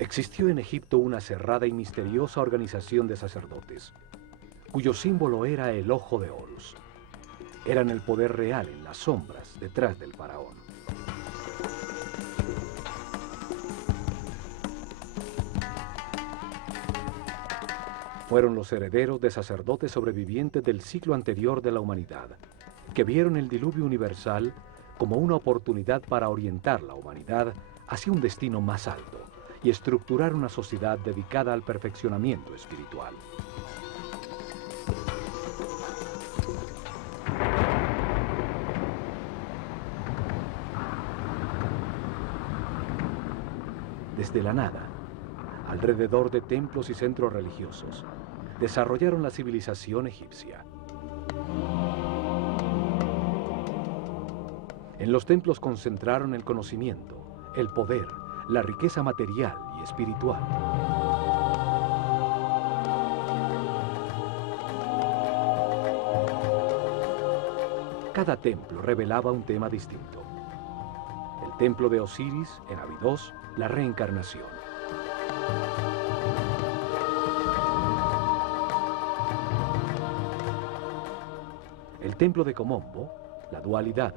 Existió en Egipto una cerrada y misteriosa organización de sacerdotes, cuyo símbolo era el ojo de Horus. Eran el poder real en las sombras detrás del faraón. Fueron los herederos de sacerdotes sobrevivientes del siglo anterior de la humanidad, que vieron el diluvio universal como una oportunidad para orientar la humanidad hacia un destino más alto y estructurar una sociedad dedicada al perfeccionamiento espiritual. Desde la nada, alrededor de templos y centros religiosos, desarrollaron la civilización egipcia. En los templos concentraron el conocimiento, el poder, la riqueza material y espiritual. Cada templo revelaba un tema distinto. El templo de Osiris, en Abidos, la reencarnación. El templo de Komombo, la dualidad.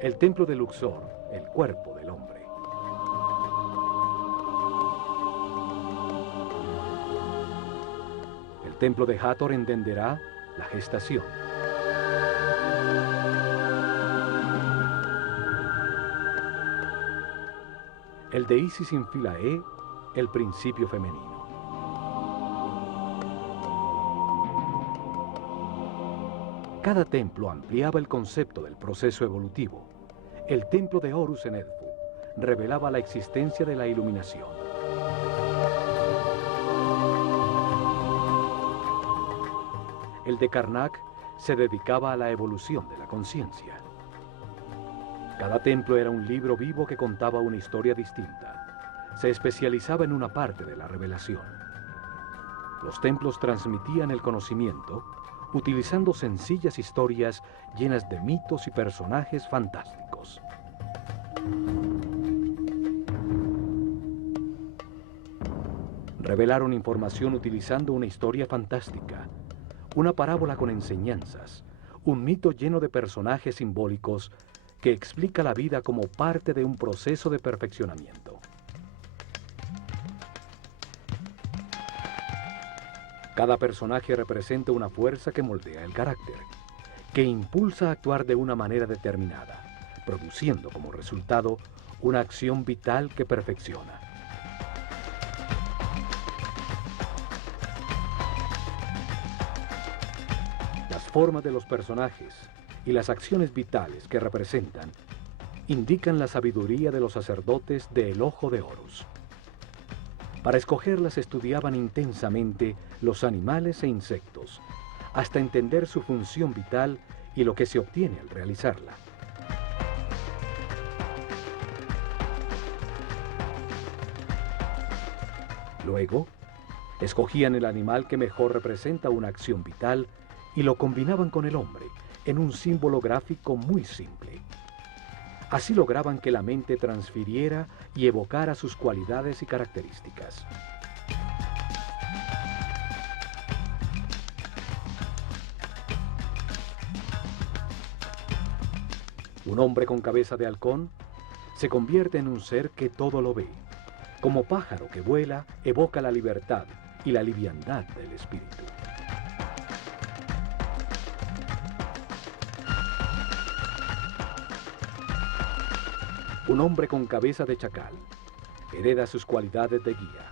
El templo de Luxor, el cuerpo del hombre. El templo de Hathor en Denderah, la gestación. El de Isis en Philae, el principio femenino. Cada templo ampliaba el concepto del proceso evolutivo. El templo de Horus en Edfu revelaba la existencia de la iluminación. El de Karnak se dedicaba a la evolución de la conciencia. Cada templo era un libro vivo que contaba una historia distinta. Se especializaba en una parte de la revelación. Los templos transmitían el conocimiento utilizando sencillas historias llenas de mitos y personajes fantásticos. Revelaron información utilizando una historia fantástica, una parábola con enseñanzas, un mito lleno de personajes simbólicos que explica la vida como parte de un proceso de perfeccionamiento. Cada personaje representa una fuerza que moldea el carácter, que impulsa a actuar de una manera determinada, produciendo como resultado una acción vital que perfecciona. Las formas de los personajes y las acciones vitales que representan indican la sabiduría de los sacerdotes del Ojo de Horus. Para escogerlas estudiaban intensamente los animales e insectos, hasta entender su función vital y lo que se obtiene al realizarla. Luego, escogían el animal que mejor representa una acción vital y lo combinaban con el hombre en un símbolo gráfico muy simple. Así lograban que la mente transfiriera y evocara sus cualidades y características. Un hombre con cabeza de halcón se convierte en un ser que todo lo ve. Como pájaro que vuela, evoca la libertad y la liviandad del espíritu. Un hombre con cabeza de chacal hereda sus cualidades de guía.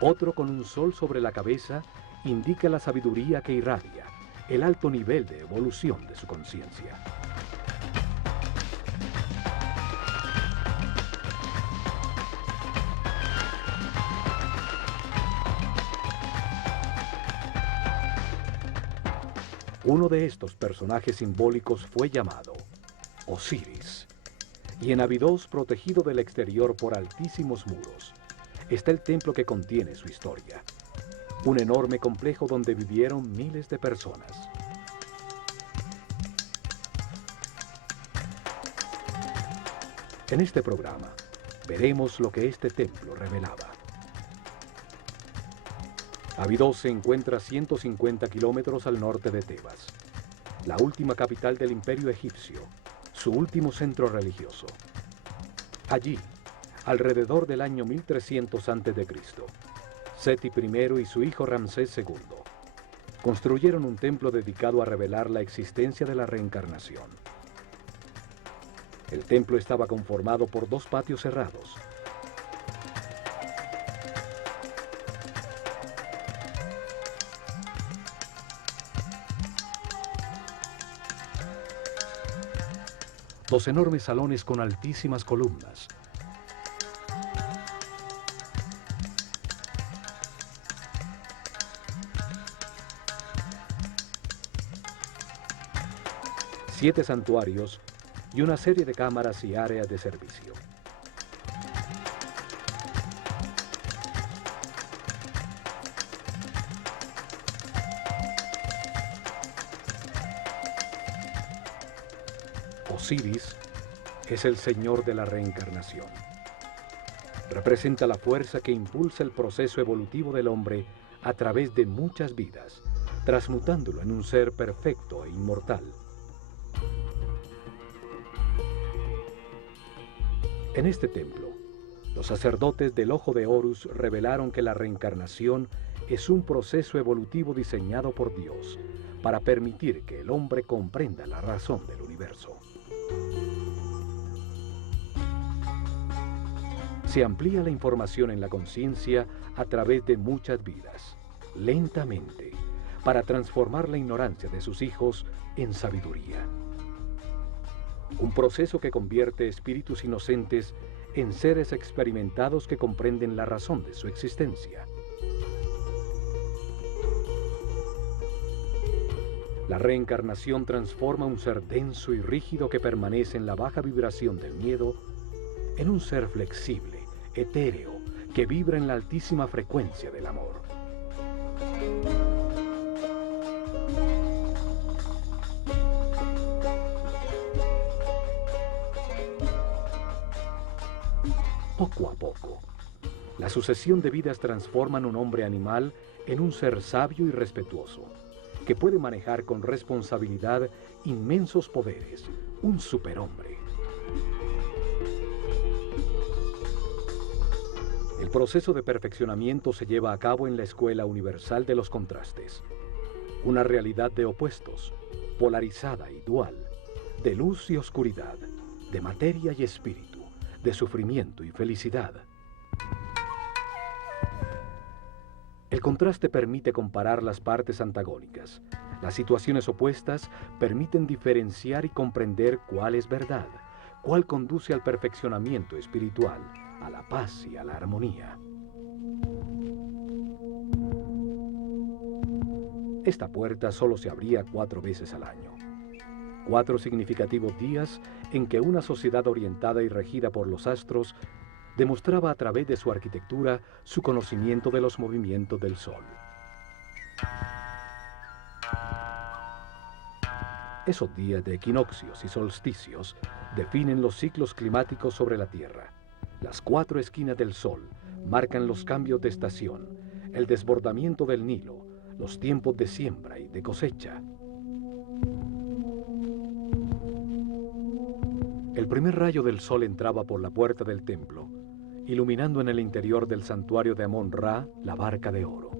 Otro con un sol sobre la cabeza indica la sabiduría que irradia, el alto nivel de evolución de su conciencia. Uno de estos personajes simbólicos fue llamado Osiris. Y en Abidos, protegido del exterior por altísimos muros, está el templo que contiene su historia. Un enorme complejo donde vivieron miles de personas. En este programa, veremos lo que este templo revelaba. Abidos se encuentra a 150 kilómetros al norte de Tebas, la última capital del Imperio egipcio, su último centro religioso. Allí, alrededor del año 1300 a.C., Seti I y su hijo Ramsés II construyeron un templo dedicado a revelar la existencia de la reencarnación. El templo estaba conformado por 2 patios cerrados. Dos enormes salones con altísimas columnas. Siete santuarios y una serie de cámaras y áreas de servicio. Osiris es el señor de la reencarnación. Representa la fuerza que impulsa el proceso evolutivo del hombre a través de muchas vidas, transmutándolo en un ser perfecto e inmortal. En este templo, los sacerdotes del Ojo de Horus revelaron que la reencarnación es un proceso evolutivo diseñado por Dios para permitir que el hombre comprenda la razón del universo. Se amplía la información en la conciencia a través de muchas vidas, lentamente, para transformar la ignorancia de sus hijos en sabiduría. Un proceso que convierte espíritus inocentes en seres experimentados que comprenden la razón de su existencia. La reencarnación transforma un ser denso y rígido que permanece en la baja vibración del miedo en un ser flexible, etéreo, que vibra en la altísima frecuencia del amor. Poco a poco, la sucesión de vidas transforman un hombre animal en un ser sabio y respetuoso, que puede manejar con responsabilidad inmensos poderes, un superhombre. El proceso de perfeccionamiento se lleva a cabo en la Escuela Universal de los Contrastes, una realidad de opuestos, polarizada y dual, de luz y oscuridad, de materia y espíritu, de sufrimiento y felicidad. El contraste permite comparar las partes antagónicas. Las situaciones opuestas permiten diferenciar y comprender cuál es verdad, cuál conduce al perfeccionamiento espiritual, a la paz y a la armonía. Esta puerta solo se abría 4 veces al año. 4 significativos días en que una sociedad orientada y regida por los astros demostraba a través de su arquitectura su conocimiento de los movimientos del Sol. Esos días de equinoccios y solsticios definen los ciclos climáticos sobre la Tierra. Las 4 esquinas del Sol marcan los cambios de estación, el desbordamiento del Nilo, los tiempos de siembra y de cosecha. El primer rayo del sol entraba por la puerta del templo, iluminando en el interior del santuario de Amón-Ra la barca de oro.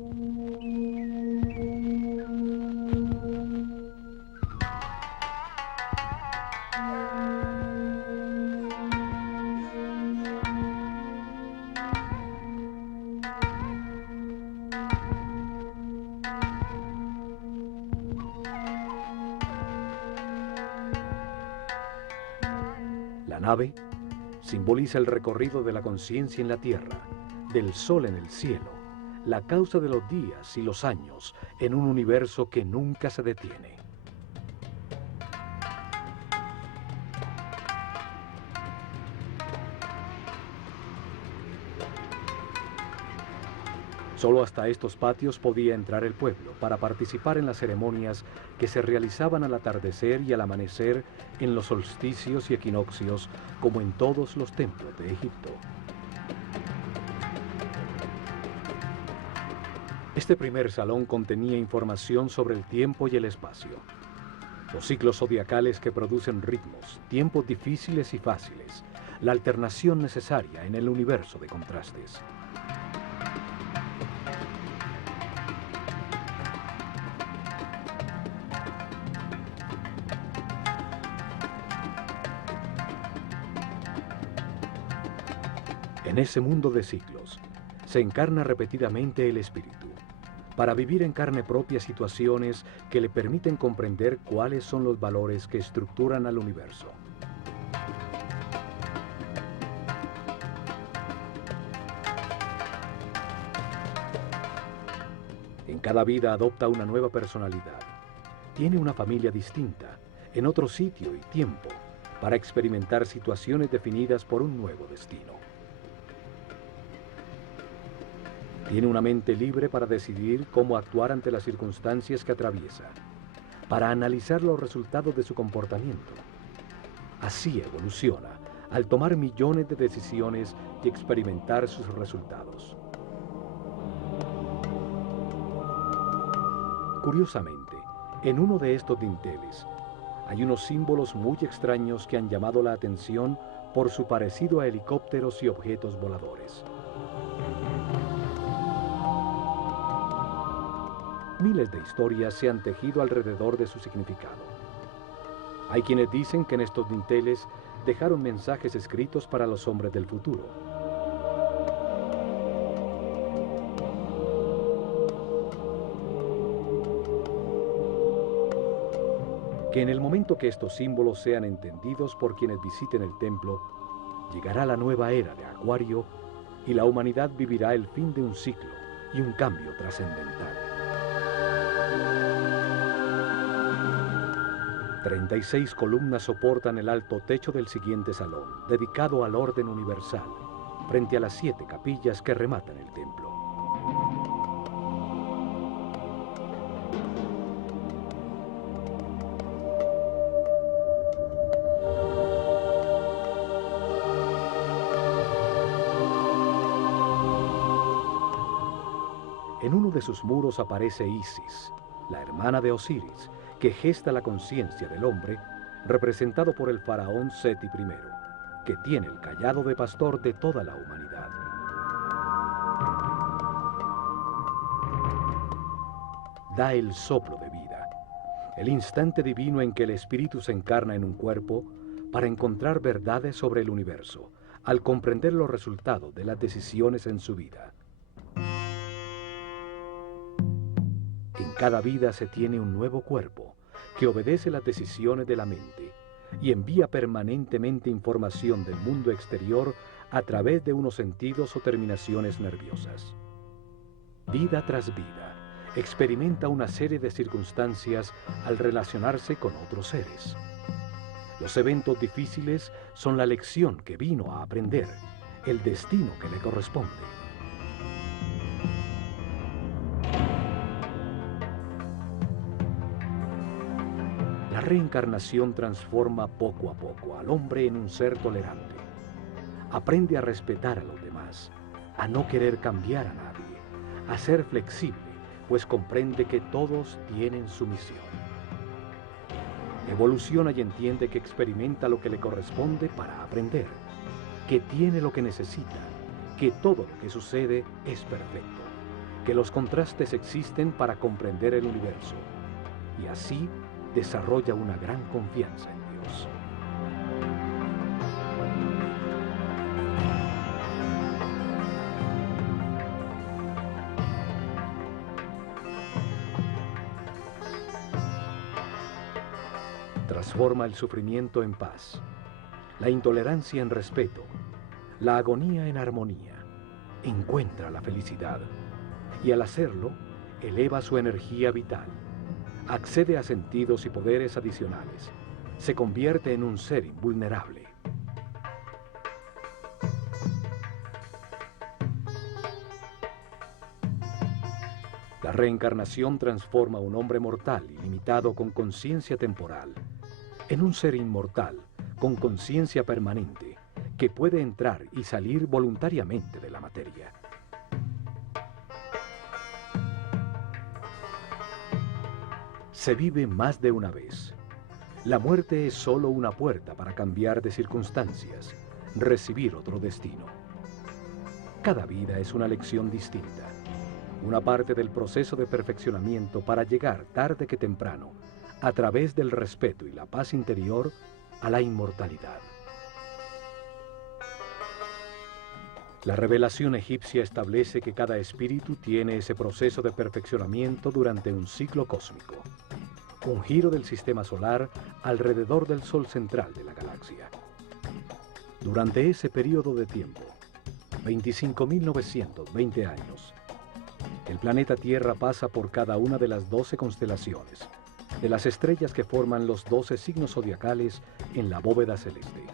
La nave simboliza el recorrido de la conciencia en la tierra, del sol en el cielo, la causa de los días y los años en un universo que nunca se detiene. Solo hasta estos patios podía entrar el pueblo para participar en las ceremonias que se realizaban al atardecer y al amanecer en los solsticios y equinoccios, como en todos los templos de Egipto. Este primer salón contenía información sobre el tiempo y el espacio, los ciclos zodiacales que producen ritmos, tiempos difíciles y fáciles, la alternación necesaria en el universo de contrastes. En ese mundo de ciclos, se encarna repetidamente el espíritu, para vivir en carne propia situaciones que le permiten comprender cuáles son los valores que estructuran al universo. En cada vida adopta una nueva personalidad. Tiene una familia distinta, en otro sitio y tiempo, para experimentar situaciones definidas por un nuevo destino. Tiene una mente libre para decidir cómo actuar ante las circunstancias que atraviesa, para analizar los resultados de su comportamiento. Así evoluciona, al tomar millones de decisiones y experimentar sus resultados. Curiosamente, en uno de estos dinteles, hay unos símbolos muy extraños que han llamado la atención por su parecido a helicópteros y objetos voladores. Miles de historias se han tejido alrededor de su significado. Hay quienes dicen que en estos dinteles dejaron mensajes escritos para los hombres del futuro. Que en el momento que estos símbolos sean entendidos por quienes visiten el templo, llegará la nueva era de Acuario y la humanidad vivirá el fin de un ciclo y un cambio trascendental. 36 columnas soportan el alto techo del siguiente salón, dedicado al orden universal, frente a las 7 capillas que rematan el templo. En uno de sus muros aparece Isis, la hermana de Osiris, que gesta la conciencia del hombre, representado por el faraón Seti I, que tiene el cayado de pastor de toda la humanidad. Da el soplo de vida, el instante divino en que el espíritu se encarna en un cuerpo para encontrar verdades sobre el universo, al comprender los resultados de las decisiones en su vida. En cada vida se tiene un nuevo cuerpo que obedece las decisiones de la mente y envía permanentemente información del mundo exterior a través de unos sentidos o terminaciones nerviosas. Vida tras vida, experimenta una serie de circunstancias al relacionarse con otros seres. Los eventos difíciles son la lección que vino a aprender, el destino que le corresponde. La reencarnación transforma poco a poco al hombre en un ser tolerante. Aprende a respetar a los demás, a no querer cambiar a nadie, a ser flexible, pues comprende que todos tienen su misión. Evoluciona y entiende que experimenta lo que le corresponde para aprender, que tiene lo que necesita, que todo lo que sucede es perfecto, que los contrastes existen para comprender el universo, y así desarrolla una gran confianza en Dios. Transforma el sufrimiento en paz, la intolerancia en respeto, la agonía en armonía. Encuentra la felicidad y al hacerlo, eleva su energía vital. Accede a sentidos y poderes adicionales. Se convierte en un ser invulnerable. La reencarnación transforma a un hombre mortal y limitado con conciencia temporal en un ser inmortal con conciencia permanente que puede entrar y salir voluntariamente de la materia. Se vive más de una vez. La muerte es solo una puerta para cambiar de circunstancias, recibir otro destino. Cada vida es una lección distinta, una parte del proceso de perfeccionamiento para llegar tarde que temprano, a través del respeto y la paz interior, a la inmortalidad. La revelación egipcia establece que cada espíritu tiene ese proceso de perfeccionamiento durante un ciclo cósmico, un giro del sistema solar alrededor del Sol central de la galaxia. Durante ese periodo de tiempo, 25.920 años, el planeta Tierra pasa por cada una de las 12 constelaciones, de las estrellas que forman los 12 signos zodiacales en la bóveda celeste.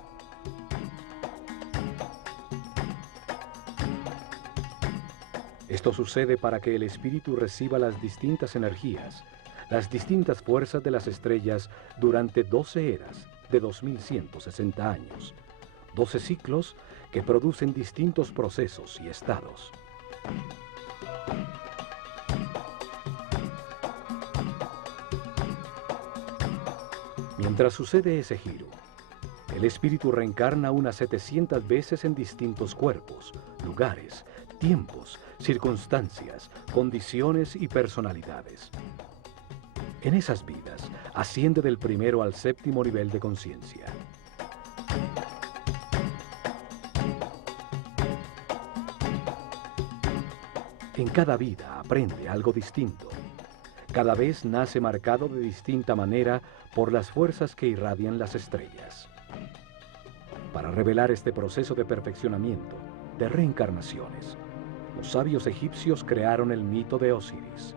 Esto sucede para que el espíritu reciba las distintas energías, las distintas fuerzas de las estrellas durante 12 eras de 2160 años, 12 ciclos que producen distintos procesos y estados. Mientras sucede ese giro, el espíritu reencarna unas 700 veces en distintos cuerpos, lugares, tiempos, circunstancias, condiciones y personalidades. En esas vidas, asciende del primero al séptimo nivel de conciencia. En cada vida aprende algo distinto. Cada vez nace marcado de distinta manera por las fuerzas que irradian las estrellas. Para revelar este proceso de perfeccionamiento, de reencarnaciones, los sabios egipcios crearon el mito de Osiris.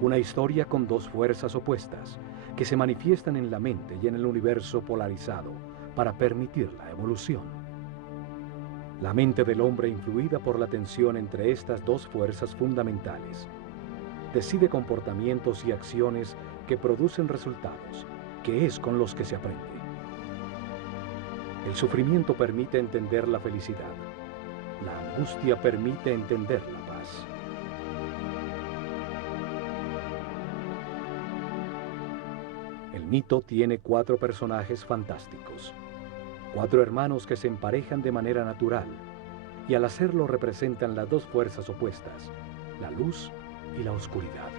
Una historia con dos fuerzas opuestas que se manifiestan en la mente y en el universo polarizado para permitir la evolución. La mente del hombre, influida por la tensión entre estas dos fuerzas fundamentales, decide comportamientos y acciones que producen resultados, que es con los que se aprende. El sufrimiento permite entender la felicidad. La angustia permite entender la paz. El mito tiene 4 personajes fantásticos, 4 hermanos que se emparejan de manera natural y al hacerlo representan las dos fuerzas opuestas, la luz y la oscuridad.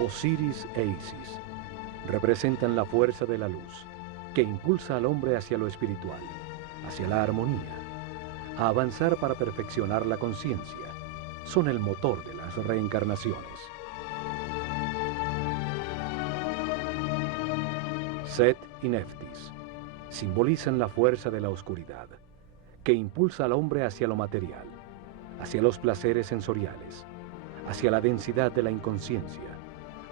Osiris e Isis representan la fuerza de la luz, que impulsa al hombre hacia lo espiritual, hacia la armonía, a avanzar para perfeccionar la conciencia. Son el motor de las reencarnaciones. Set y Neftis simbolizan la fuerza de la oscuridad, que impulsa al hombre hacia lo material, hacia los placeres sensoriales, hacia la densidad de la inconsciencia,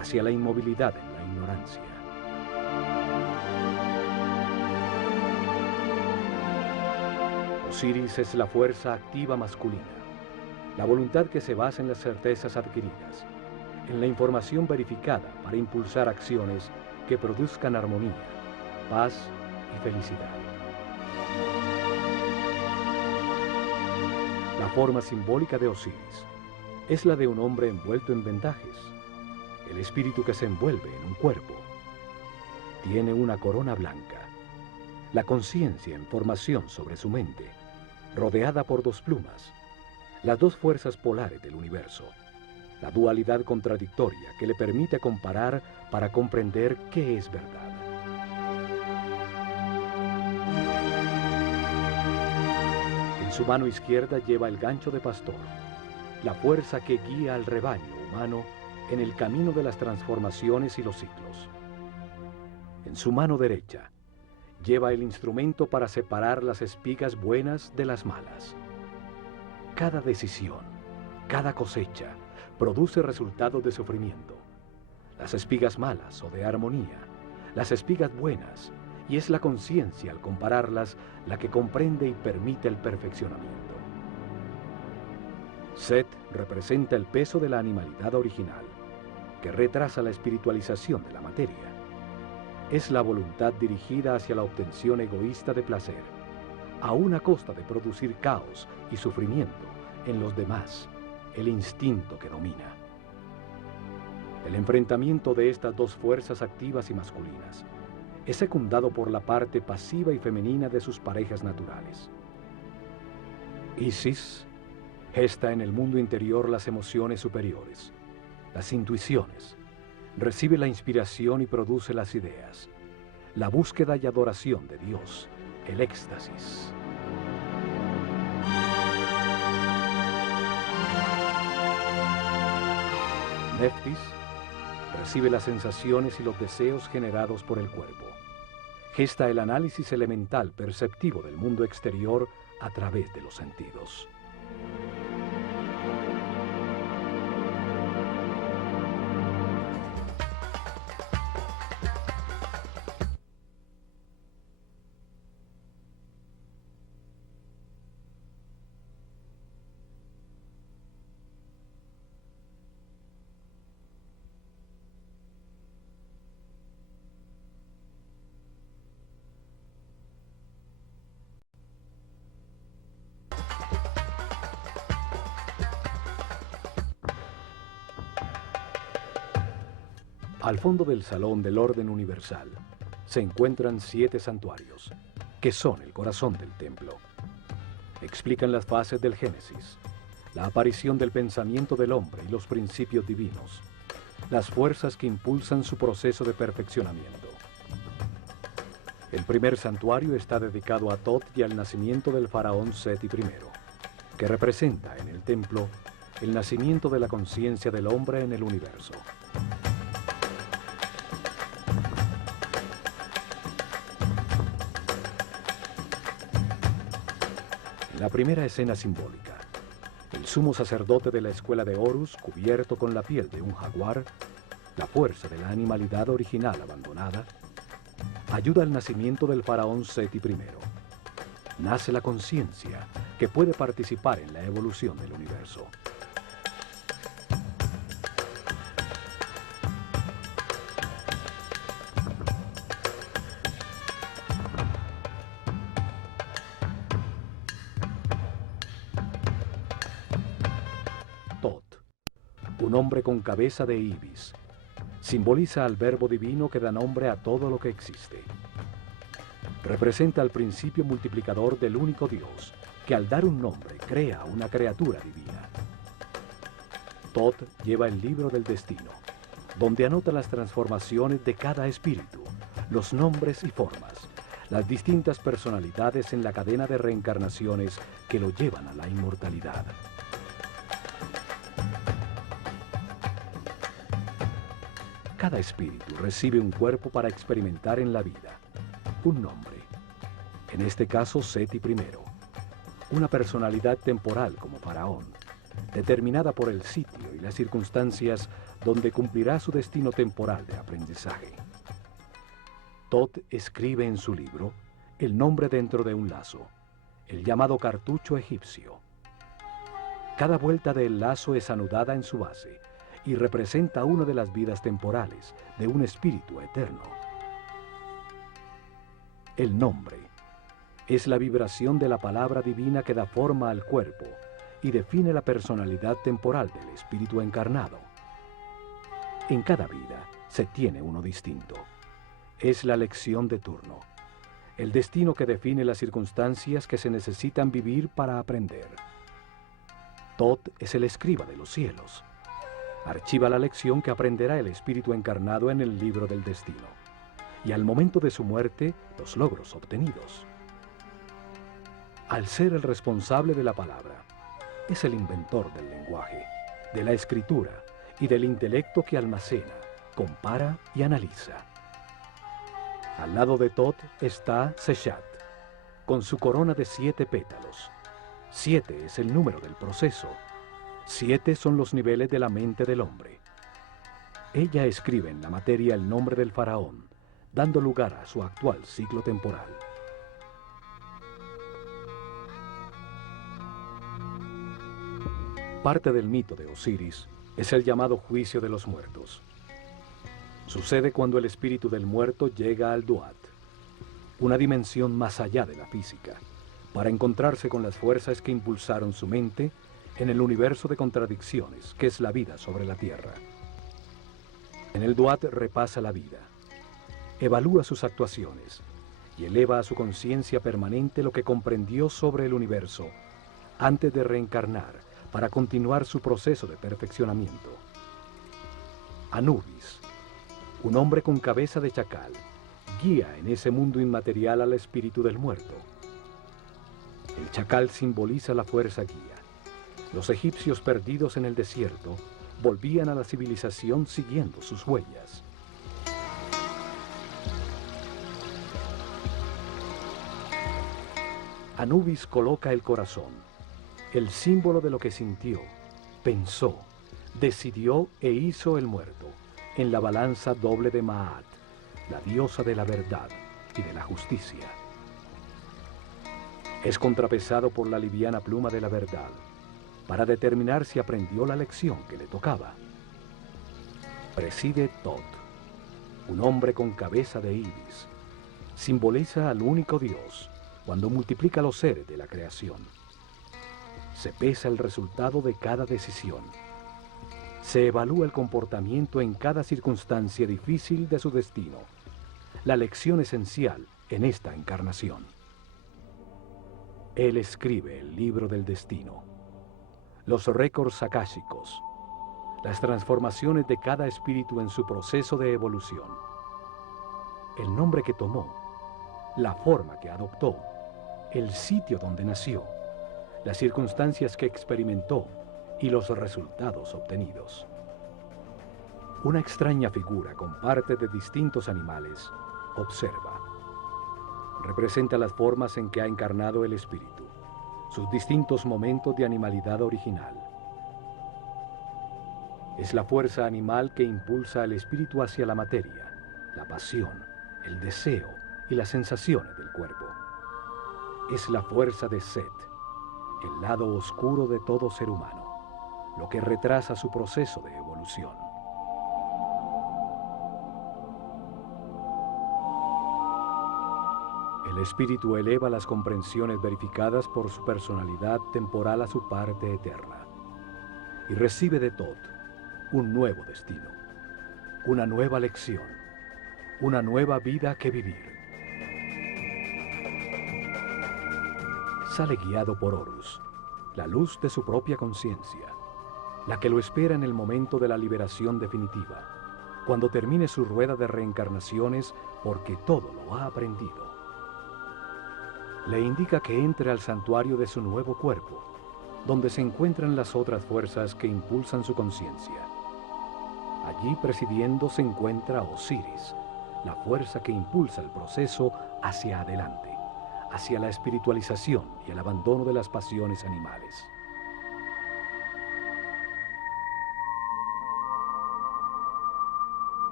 hacia la inmovilidad en la ignorancia. Osiris es la fuerza activa masculina, la voluntad que se basa en las certezas adquiridas, en la información verificada para impulsar acciones que produzcan armonía, paz y felicidad. La forma simbólica de Osiris es la de un hombre envuelto en vendajes, el espíritu que se envuelve en un cuerpo. Tiene una corona blanca, la conciencia en formación sobre su mente, rodeada por 2 plumas, las 2 fuerzas polares del universo, la dualidad contradictoria que le permite comparar para comprender qué es verdad. En su mano izquierda lleva el gancho de pastor, la fuerza que guía al rebaño humano en el camino de las transformaciones y los ciclos. En su mano derecha lleva el instrumento para separar las espigas buenas de las malas. Cada decisión, cada cosecha, produce resultados de sufrimiento. Las espigas malas o de armonía, las espigas buenas y es la conciencia, al compararlas, la que comprende y permite el perfeccionamiento. Set representa el peso de la animalidad original, que retrasa la espiritualización de la materia. Es la voluntad dirigida hacia la obtención egoísta de placer, a una costa de producir caos y sufrimiento en los demás, el instinto que domina. El enfrentamiento de estas dos fuerzas activas y masculinas es secundado por la parte pasiva y femenina de sus parejas naturales. Isis gesta en el mundo interior las emociones superiores, las intuiciones, recibe la inspiración y produce las ideas, la búsqueda y adoración de Dios, el éxtasis. Neftis recibe las sensaciones y los deseos generados por el cuerpo. Gesta el análisis elemental perceptivo del mundo exterior a través de los sentidos. Al fondo del salón del orden universal se encuentran 7 santuarios, que son el corazón del templo. Explican las fases del Génesis, la aparición del pensamiento del hombre y los principios divinos, las fuerzas que impulsan su proceso de perfeccionamiento. El primer santuario está dedicado a Thoth y al nacimiento del faraón Seti I, que representa en el templo el nacimiento de la conciencia del hombre en el universo. La primera escena simbólica, el sumo sacerdote de la escuela de Horus, cubierto con la piel de un jaguar, la fuerza de la animalidad original abandonada, ayuda al nacimiento del faraón Seti I. Nace la conciencia que puede participar en la evolución del universo. Un hombre con cabeza de ibis, simboliza al verbo divino que da nombre a todo lo que existe. Representa al principio multiplicador del único Dios, que al dar un nombre crea una criatura divina. Thoth lleva el libro del destino, donde anota las transformaciones de cada espíritu, los nombres y formas, las distintas personalidades en la cadena de reencarnaciones que lo llevan a la inmortalidad. Cada espíritu recibe un cuerpo para experimentar en la vida, un nombre. En este caso, Seti I, una personalidad temporal como faraón, determinada por el sitio y las circunstancias donde cumplirá su destino temporal de aprendizaje. Thoth escribe en su libro el nombre dentro de un lazo, el llamado cartucho egipcio. Cada vuelta del lazo es anudada en su base y representa una de las vidas temporales de un espíritu eterno. El nombre es la vibración de la palabra divina que da forma al cuerpo y define la personalidad temporal del espíritu encarnado. En cada vida se tiene uno distinto. Es la lección de turno, el destino que define las circunstancias que se necesitan vivir para aprender. Thoth es el escriba de los cielos. Archiva la lección que aprenderá el espíritu encarnado en el libro del destino, y al momento de su muerte, los logros obtenidos. Al ser el responsable de la palabra, es el inventor del lenguaje, de la escritura y del intelecto que almacena, compara y analiza. Al lado de Thoth está Seshat, con su corona de 7 pétalos. 7 es el número del proceso. 7 son los niveles de la mente del hombre. Ella escribe en la materia el nombre del faraón, dando lugar a su actual ciclo temporal. Parte del mito de Osiris es el llamado juicio de los muertos. Sucede cuando el espíritu del muerto llega al Duat, una dimensión más allá de la física, para encontrarse con las fuerzas que impulsaron su mente en el universo de contradicciones que es la vida sobre la Tierra. En el Duat repasa la vida, evalúa sus actuaciones y eleva a su conciencia permanente lo que comprendió sobre el universo antes de reencarnar para continuar su proceso de perfeccionamiento. Anubis, un hombre con cabeza de chacal, guía en ese mundo inmaterial al espíritu del muerto. El chacal simboliza la fuerza guía. Los egipcios perdidos en el desierto volvían a la civilización siguiendo sus huellas. Anubis coloca el corazón, el símbolo de lo que sintió, pensó, decidió e hizo el muerto, en la balanza doble de Maat, la diosa de la verdad y de la justicia. Es contrapesado por la liviana pluma de la verdad, para determinar si aprendió la lección que le tocaba. Preside Tot, un hombre con cabeza de ibis, simboliza al único Dios cuando multiplica los seres de la creación. Se pesa el resultado de cada decisión. Se evalúa el comportamiento en cada circunstancia difícil de su destino, la lección esencial en esta encarnación. Él escribe el libro del destino, los récords akáshicos, las transformaciones de cada espíritu en su proceso de evolución, el nombre que tomó, la forma que adoptó, el sitio donde nació, las circunstancias que experimentó y los resultados obtenidos. Una extraña figura con partes de distintos animales observa. Representa las formas en que ha encarnado el espíritu, sus distintos momentos de animalidad original. Es la fuerza animal que impulsa al espíritu hacia la materia, la pasión, el deseo y las sensaciones del cuerpo. Es la fuerza de Set, el lado oscuro de todo ser humano, lo que retrasa su proceso de evolución. El espíritu eleva las comprensiones verificadas por su personalidad temporal a su parte eterna y recibe de Tot un nuevo destino, una nueva lección, una nueva vida que vivir. Sale guiado por Horus, la luz de su propia conciencia, la que lo espera en el momento de la liberación definitiva, cuando termine su rueda de reencarnaciones porque todo lo ha aprendido. Le indica que entre al santuario de su nuevo cuerpo, donde se encuentran las otras fuerzas que impulsan su conciencia. Allí presidiendo se encuentra Osiris, la fuerza que impulsa el proceso hacia adelante, hacia la espiritualización y el abandono de las pasiones animales.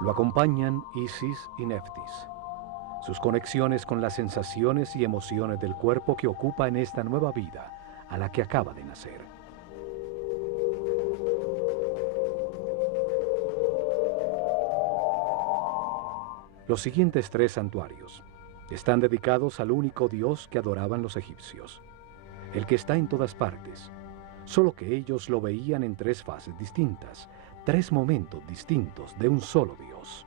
Lo acompañan Isis y Neftis, sus conexiones con las sensaciones y emociones del cuerpo que ocupa en esta nueva vida a la que acaba de nacer. Los siguientes 3 santuarios están dedicados al único Dios que adoraban los egipcios, el que está en todas partes, solo que ellos lo veían en 3 fases distintas, 3 momentos distintos de un solo Dios.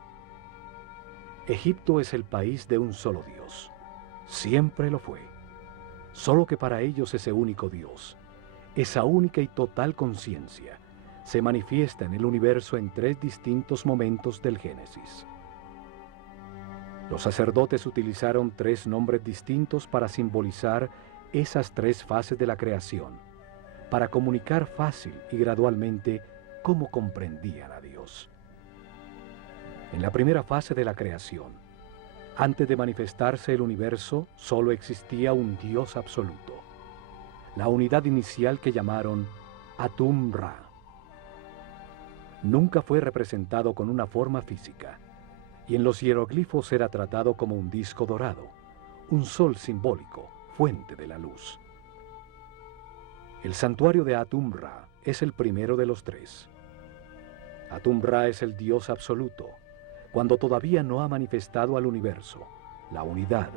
Egipto es el país de un solo Dios, siempre lo fue, solo que para ellos ese único Dios, esa única y total conciencia, se manifiesta en el universo en 3 distintos momentos del Génesis. Los sacerdotes utilizaron 3 nombres distintos para simbolizar esas 3 fases de la creación, para comunicar fácil y gradualmente cómo comprendían a Dios. En la primera fase de la creación, antes de manifestarse el universo, solo existía un Dios absoluto, la unidad inicial que llamaron Atum-Ra. Nunca fue representado con una forma física. y en los hieroglifos era tratado como un disco dorado, un sol simbólico, fuente de la luz. El santuario de Atum-Ra es el primero de los tres. Atum-Ra es el Dios absoluto, cuando todavía no ha manifestado al universo, la unidad,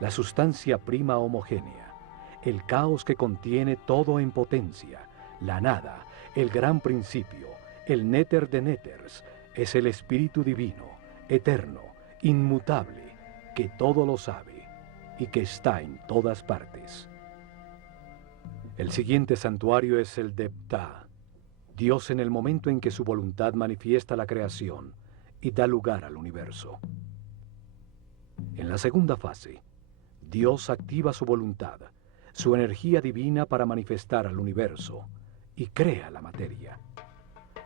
la sustancia prima homogénea, el caos que contiene todo en potencia, la nada, el gran principio, el néter de néters, es el Espíritu Divino, eterno, inmutable, que todo lo sabe y que está en todas partes. El siguiente santuario es el de Ptah, Dios en el momento en que su voluntad manifiesta la creación y da lugar al universo. En la segunda fase, Dios activa su voluntad, su energía divina para manifestar al universo y crea la materia.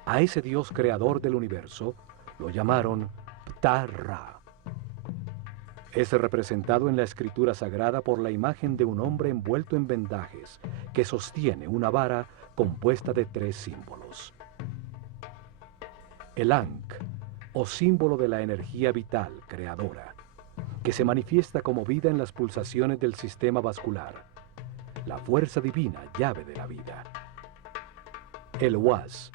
A ese Dios creador del universo lo llamaron Ptah-Ra. Es representado en la escritura sagrada por la imagen de un hombre envuelto en vendajes que sostiene una vara compuesta de tres símbolos. El Ankh, o símbolo de la energía vital creadora, que se manifiesta como vida en las pulsaciones del sistema vascular, la fuerza divina, llave de la vida. El Was,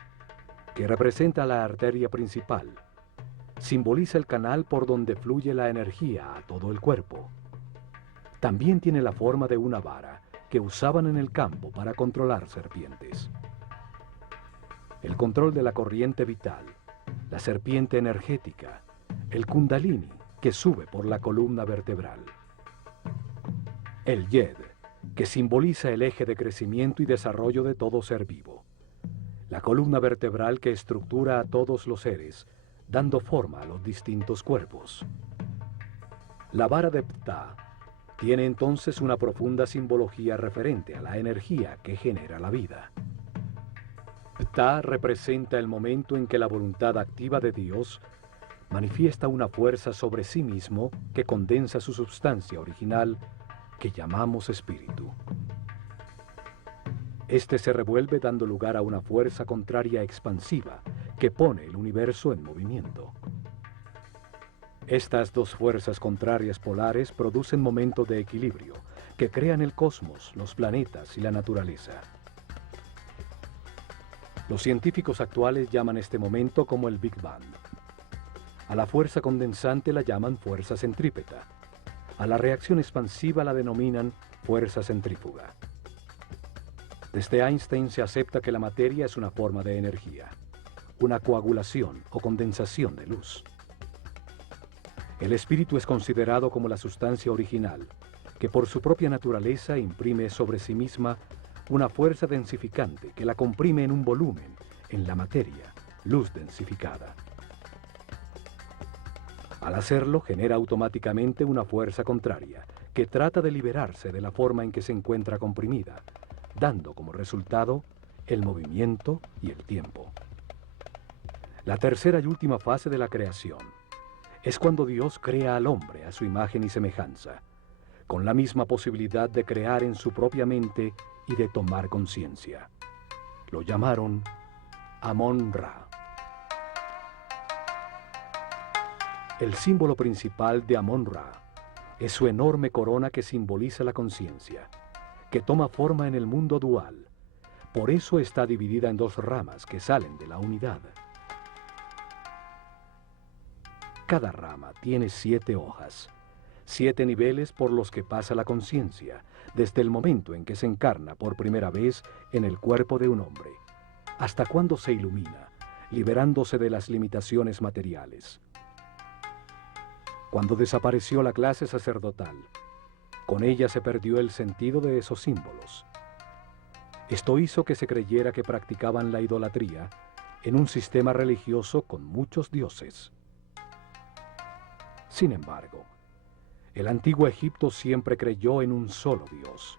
que representa la arteria principal, simboliza el canal por donde fluye la energía a todo el cuerpo. También tiene la forma de una vara que usaban en el campo para controlar serpientes. El control de la corriente vital, la serpiente energética, el kundalini que sube por la columna vertebral. El Yed, que simboliza el eje de crecimiento y desarrollo de todo ser vivo. La columna vertebral que estructura a todos los seres, dando forma a los distintos cuerpos. La vara de Ptah tiene entonces una profunda simbología referente a la energía que genera la vida. Ptah representa el momento en que la voluntad activa de Dios manifiesta una fuerza sobre sí mismo que condensa su substancia original, que llamamos espíritu. Este se revuelve dando lugar a una fuerza contraria expansiva que pone el universo en movimiento. Estas dos fuerzas contrarias polares producen momentos de equilibrio que crean el cosmos, los planetas y la naturaleza. Los científicos actuales llaman este momento como el Big Bang. A la fuerza condensante la llaman fuerza centrípeta. A la reacción expansiva la denominan fuerza centrífuga. Desde Einstein se acepta que la materia es una forma de energía, una coagulación o condensación de luz. El espíritu es considerado como la sustancia original, que por su propia naturaleza imprime sobre sí misma una fuerza densificante que la comprime en un volumen, en la materia, luz densificada. Al hacerlo, genera automáticamente una fuerza contraria, que trata de liberarse de la forma en que se encuentra comprimida, dando como resultado el movimiento y el tiempo. La tercera y última fase de la creación es cuando Dios crea al hombre a su imagen y semejanza, con la misma posibilidad de crear en su propia mente y de tomar conciencia. Lo llamaron Amon-Ra. El símbolo principal de Amon-Ra es su enorme corona que simboliza la conciencia, que toma forma en el mundo dual. Por eso está dividida en dos ramas que salen de la unidad. Cada rama tiene 7 hojas, 7 niveles por los que pasa la conciencia, desde el momento en que se encarna por primera vez en el cuerpo de un hombre, hasta cuando se ilumina, liberándose de las limitaciones materiales. Cuando desapareció la clase sacerdotal, con ella se perdió el sentido de esos símbolos. Esto hizo que se creyera que practicaban la idolatría en un sistema religioso con muchos dioses. Sin embargo, el antiguo Egipto siempre creyó en un solo Dios.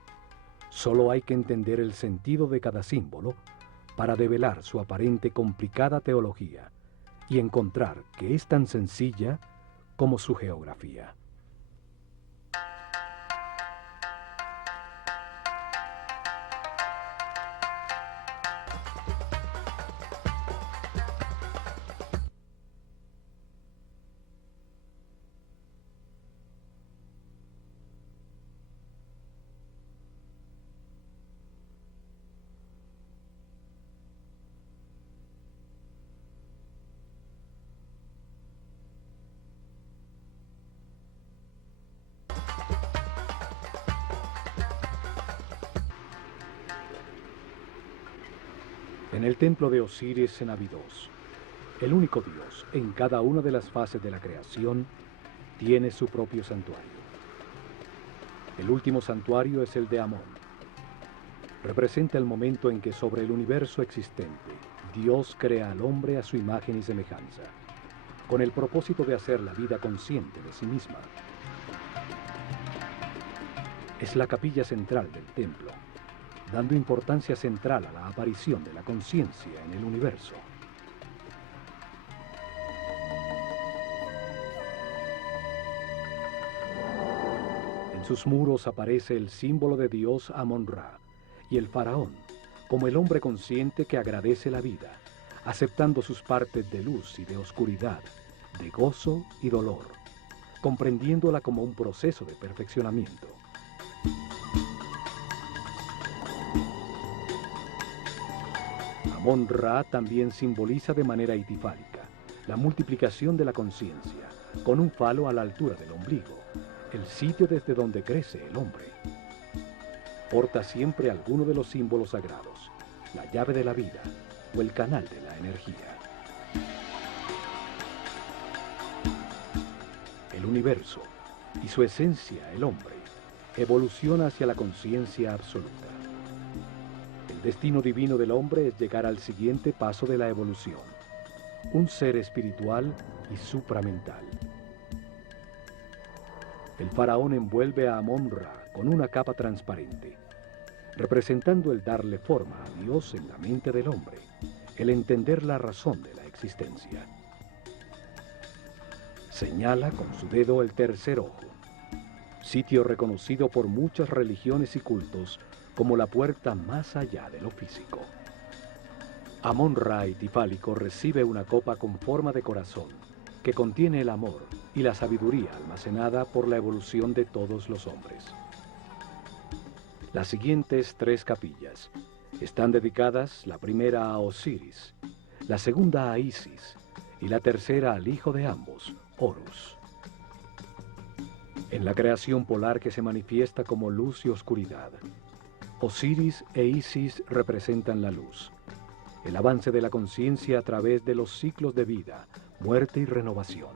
Solo hay que entender el sentido de cada símbolo para develar su aparente complicada teología y encontrar que es tan sencilla como su geografía. En el templo de Osiris en Abidos, el único dios en cada una de las fases de la creación tiene su propio santuario. El último santuario es el de Amón. Representa el momento en que sobre el universo existente, Dios crea al hombre a su imagen y semejanza, con el propósito de hacer la vida consciente de sí misma. Es la capilla central del templo, dando importancia central a la aparición de la conciencia en el universo. En sus muros aparece el símbolo de Dios Amón-Ra y el faraón, como el hombre consciente que agradece la vida, aceptando sus partes de luz y de oscuridad, de gozo y dolor, comprendiéndola como un proceso de perfeccionamiento. Amón-Ra también simboliza de manera itifálica la multiplicación de la conciencia, con un falo a la altura del ombligo, el sitio desde donde crece el hombre. Porta siempre alguno de los símbolos sagrados, la llave de la vida o el canal de la energía. El universo y su esencia, el hombre, evoluciona hacia la conciencia absoluta. El destino divino del hombre es llegar al siguiente paso de la evolución, un ser espiritual y supramental. El faraón envuelve a Amón-Ra con una capa transparente, representando el darle forma a Dios en la mente del hombre, el entender la razón de la existencia. Señala con su dedo el tercer ojo, sitio reconocido por muchas religiones y cultos como la puerta más allá de lo físico. Amón-Ra itifálico recibe una copa con forma de corazón que contiene el amor y la sabiduría almacenada por la evolución de todos los hombres. Las siguientes 3 capillas están dedicadas, la primera a Osiris, la segunda a Isis y la tercera al hijo de ambos, Horus. En la creación polar que se manifiesta como luz y oscuridad, Osiris e Isis representan la luz, el avance de la conciencia a través de los ciclos de vida, muerte y renovación.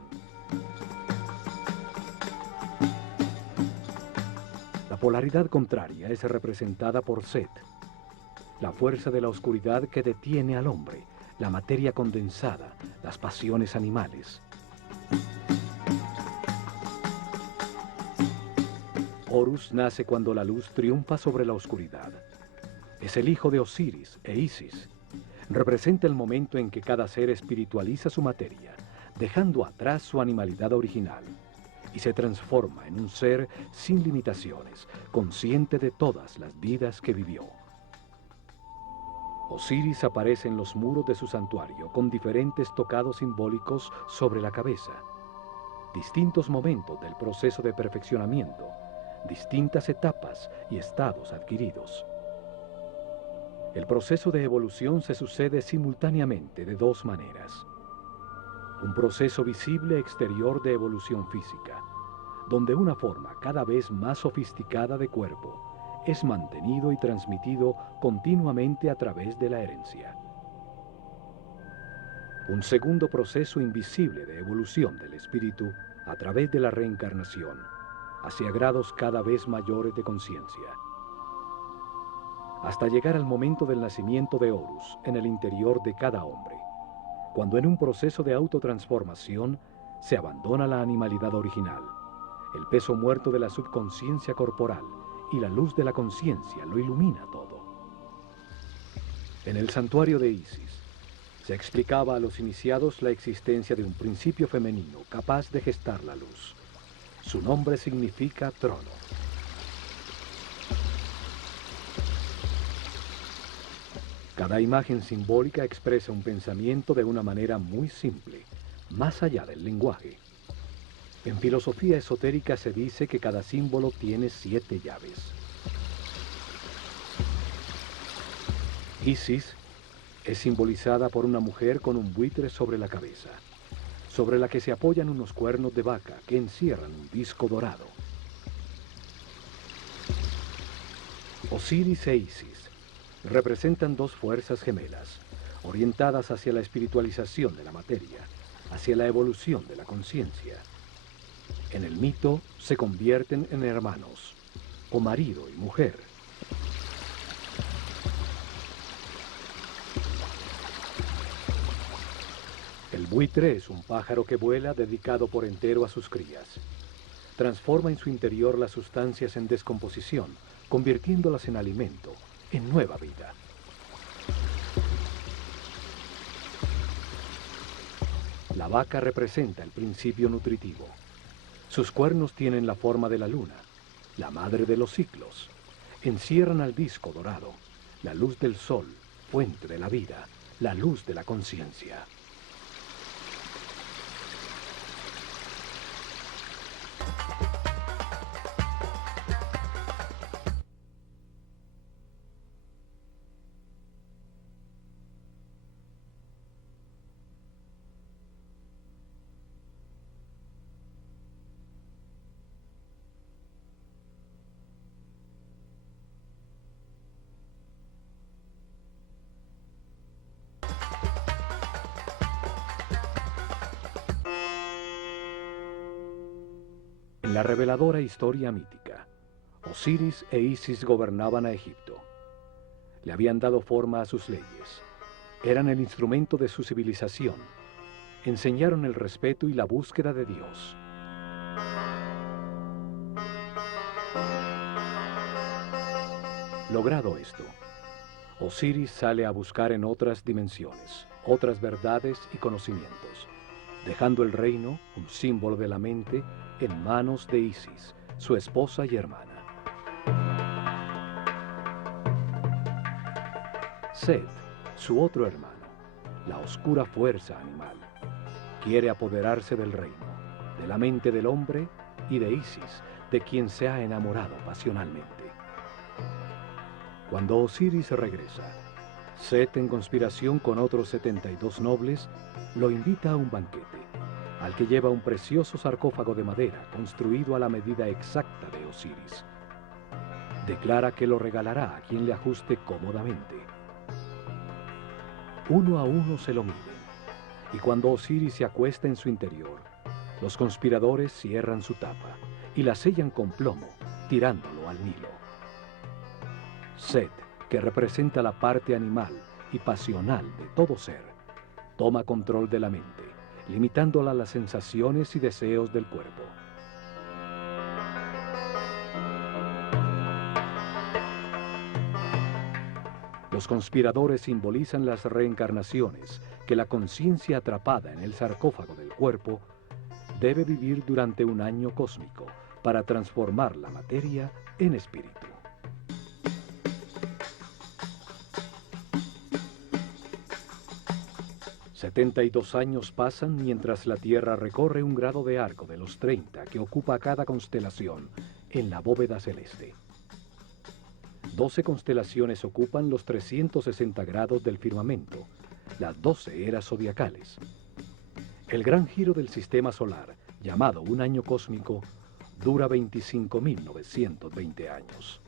La polaridad contraria es representada por Set, la fuerza de la oscuridad que detiene al hombre, la materia condensada, las pasiones animales. Horus nace cuando la luz triunfa sobre la oscuridad. Es el hijo de Osiris e Isis. Representa el momento en que cada ser espiritualiza su materia, dejando atrás su animalidad original, y se transforma en un ser sin limitaciones, consciente de todas las vidas que vivió. Osiris aparece en los muros de su santuario con diferentes tocados simbólicos sobre la cabeza, distintos momentos del proceso de perfeccionamiento, distintas etapas y estados adquiridos. El proceso de evolución se sucede simultáneamente de 2 maneras. Un proceso visible exterior de evolución física, donde una forma cada vez más sofisticada de cuerpo es mantenido y transmitido continuamente a través de la herencia. Un segundo proceso invisible de evolución del espíritu a través de la reencarnación, hacia grados cada vez mayores de conciencia, hasta llegar al momento del nacimiento de Horus en el interior de cada hombre, cuando en un proceso de autotransformación se abandona la animalidad original, el peso muerto de la subconsciencia corporal y la luz de la conciencia lo ilumina todo. En el santuario de Isis se explicaba a los iniciados la existencia de un principio femenino capaz de gestar la luz. Su nombre significa trono. Cada imagen simbólica expresa un pensamiento de una manera muy simple, más allá del lenguaje. En filosofía esotérica se dice que cada símbolo tiene 7 llaves. Isis es simbolizada por una mujer con un buitre sobre la cabeza, sobre la que se apoyan unos cuernos de vaca que encierran un disco dorado. Osiris e Isis representan 2 fuerzas gemelas, orientadas hacia la espiritualización de la materia, hacia la evolución de la conciencia. En el mito se convierten en hermanos, o marido y mujer. El buitre es un pájaro que vuela dedicado por entero a sus crías. Transforma en su interior las sustancias en descomposición, convirtiéndolas en alimento, en nueva vida. La vaca representa el principio nutritivo. Sus cuernos tienen la forma de la luna, la madre de los ciclos. Encierran al disco dorado, la luz del sol, fuente de la vida, la luz de la conciencia. En la reveladora historia mítica, Osiris e Isis gobernaban a Egipto. Le habían dado forma a sus leyes. Eran el instrumento de su civilización. Enseñaron el respeto y la búsqueda de Dios. Logrado esto, Osiris sale a buscar en otras dimensiones, otras verdades y conocimientos, dejando el reino, un símbolo de la mente, en manos de Isis, su esposa y hermana. Set, su otro hermano, la oscura fuerza animal, quiere apoderarse del reino, de la mente del hombre y de Isis, de quien se ha enamorado pasionalmente. Cuando Osiris regresa, Set, en conspiración con otros 72 nobles, lo invita a un banquete, al que lleva un precioso sarcófago de madera construido a la medida exacta de Osiris. Declara que lo regalará a quien le ajuste cómodamente. Uno a uno se lo miden, y cuando Osiris se acuesta en su interior, los conspiradores cierran su tapa y la sellan con plomo, tirándolo al Nilo. Set, que representa la parte animal y pasional de todo ser, toma control de la mente, limitándola a las sensaciones y deseos del cuerpo. Los conspiradores simbolizan las reencarnaciones que la conciencia atrapada en el sarcófago del cuerpo debe vivir durante un año cósmico para transformar la materia en espíritu. $72 años pasan mientras la Tierra recorre un grado de arco de los 30 que ocupa cada constelación en la bóveda celeste. 12 constelaciones ocupan los 360 grados del firmamento, las 12 eras zodiacales. El gran giro del sistema solar, llamado un año cósmico, dura 25.920 años.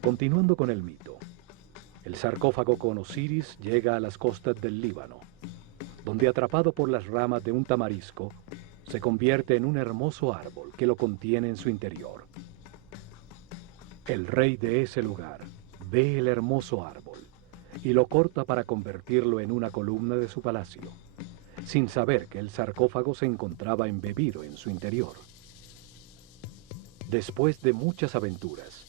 Continuando con el mito, el sarcófago con Osiris llega a las costas del Líbano, donde, atrapado por las ramas de un tamarisco, se convierte en un hermoso árbol que lo contiene en su interior. El rey de ese lugar ve el hermoso árbol y lo corta para convertirlo en una columna de su palacio, sin saber que el sarcófago se encontraba embebido en su interior. Después de muchas aventuras,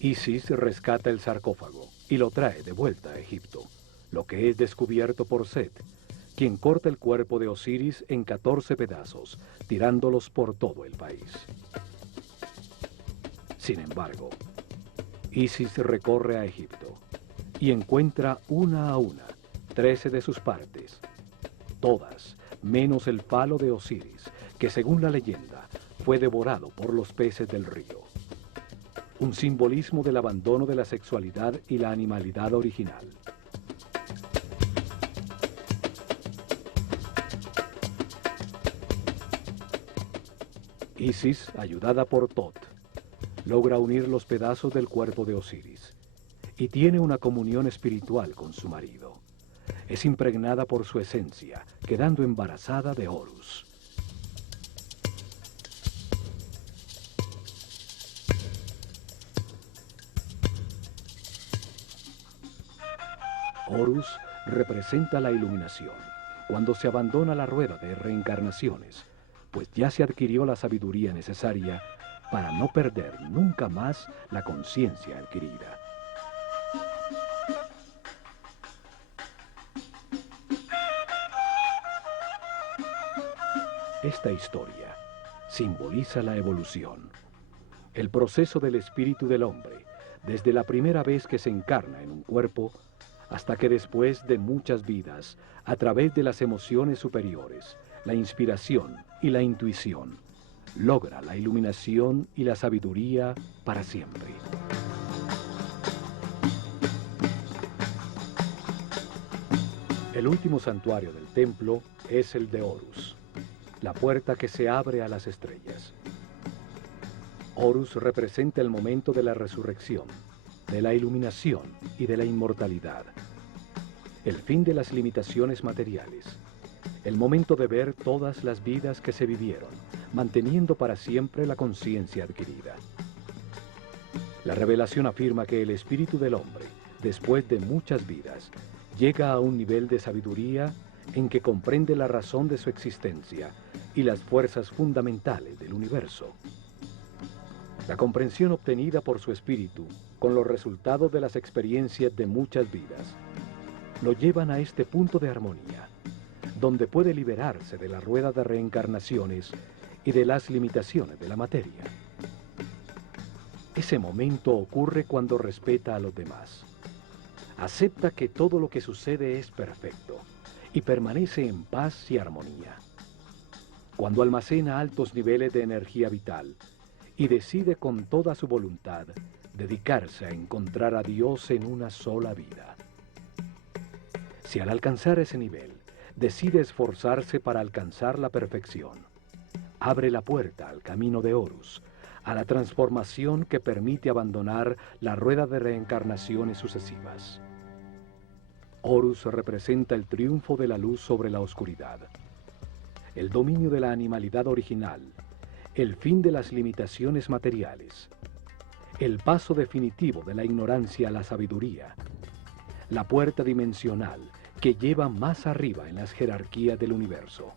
Isis rescata el sarcófago y lo trae de vuelta a Egipto, lo que es descubierto por Set, quien corta el cuerpo de Osiris en 14 pedazos, tirándolos por todo el país. Sin embargo, Isis recorre a Egipto y encuentra una a una 13 de sus partes, todas menos el falo de Osiris, que según la leyenda fue devorado por los peces del río. Un simbolismo del abandono de la sexualidad y la animalidad original. Isis, ayudada por Tot, logra unir los pedazos del cuerpo de Osiris y tiene una comunión espiritual con su marido. Es impregnada por su esencia, quedando embarazada de Horus. Horus representa la iluminación, cuando se abandona la rueda de reencarnaciones, pues ya se adquirió la sabiduría necesaria para no perder nunca más la conciencia adquirida. Esta historia simboliza la evolución, el proceso del espíritu del hombre, desde la primera vez que se encarna en un cuerpo, hasta que después de muchas vidas, a través de las emociones superiores, la inspiración y la intuición, logra la iluminación y la sabiduría para siempre. El último santuario del templo es el de Horus, la puerta que se abre a las estrellas. Horus representa el momento de la resurrección, de la iluminación y de la inmortalidad. El fin de las limitaciones materiales, el momento de ver todas las vidas que se vivieron, manteniendo para siempre la conciencia adquirida. La revelación afirma que el espíritu del hombre, después de muchas vidas, llega a un nivel de sabiduría en que comprende la razón de su existencia y las fuerzas fundamentales del universo. La comprensión obtenida por su espíritu, con los resultados de las experiencias de muchas vidas, lo llevan a este punto de armonía, donde puede liberarse de la rueda de reencarnaciones y de las limitaciones de la materia. Ese momento ocurre cuando respeta a los demás. Acepta que todo lo que sucede es perfecto y permanece en paz y armonía. Cuando almacena altos niveles de energía vital y decide con toda su voluntad dedicarse a encontrar a Dios en una sola vida. Si al alcanzar ese nivel decide esforzarse para alcanzar la perfección, abre la puerta al camino de Horus, a la transformación que permite abandonar la rueda de reencarnaciones sucesivas. Horus representa el triunfo de la luz sobre la oscuridad, el dominio de la animalidad original, el fin de las limitaciones materiales, el paso definitivo de la ignorancia a la sabiduría, la puerta dimensional que lleva más arriba en las jerarquías del universo.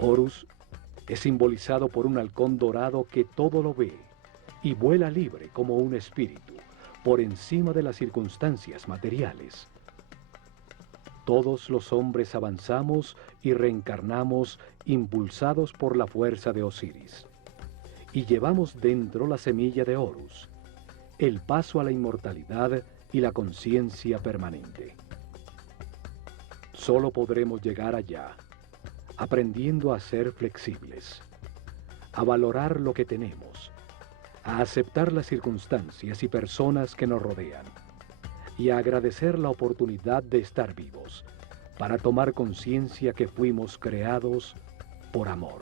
Horus es simbolizado por un halcón dorado que todo lo ve y vuela libre como un espíritu, por encima de las circunstancias materiales. Todos los hombres avanzamos y reencarnamos impulsados por la fuerza de Osiris, y llevamos dentro la semilla de Horus, el paso a la inmortalidad y la conciencia permanente. Solo podremos llegar allá, aprendiendo a ser flexibles, a valorar lo que tenemos, a aceptar las circunstancias y personas que nos rodean, y a agradecer la oportunidad de estar vivos, para tomar conciencia que fuimos creados por amor.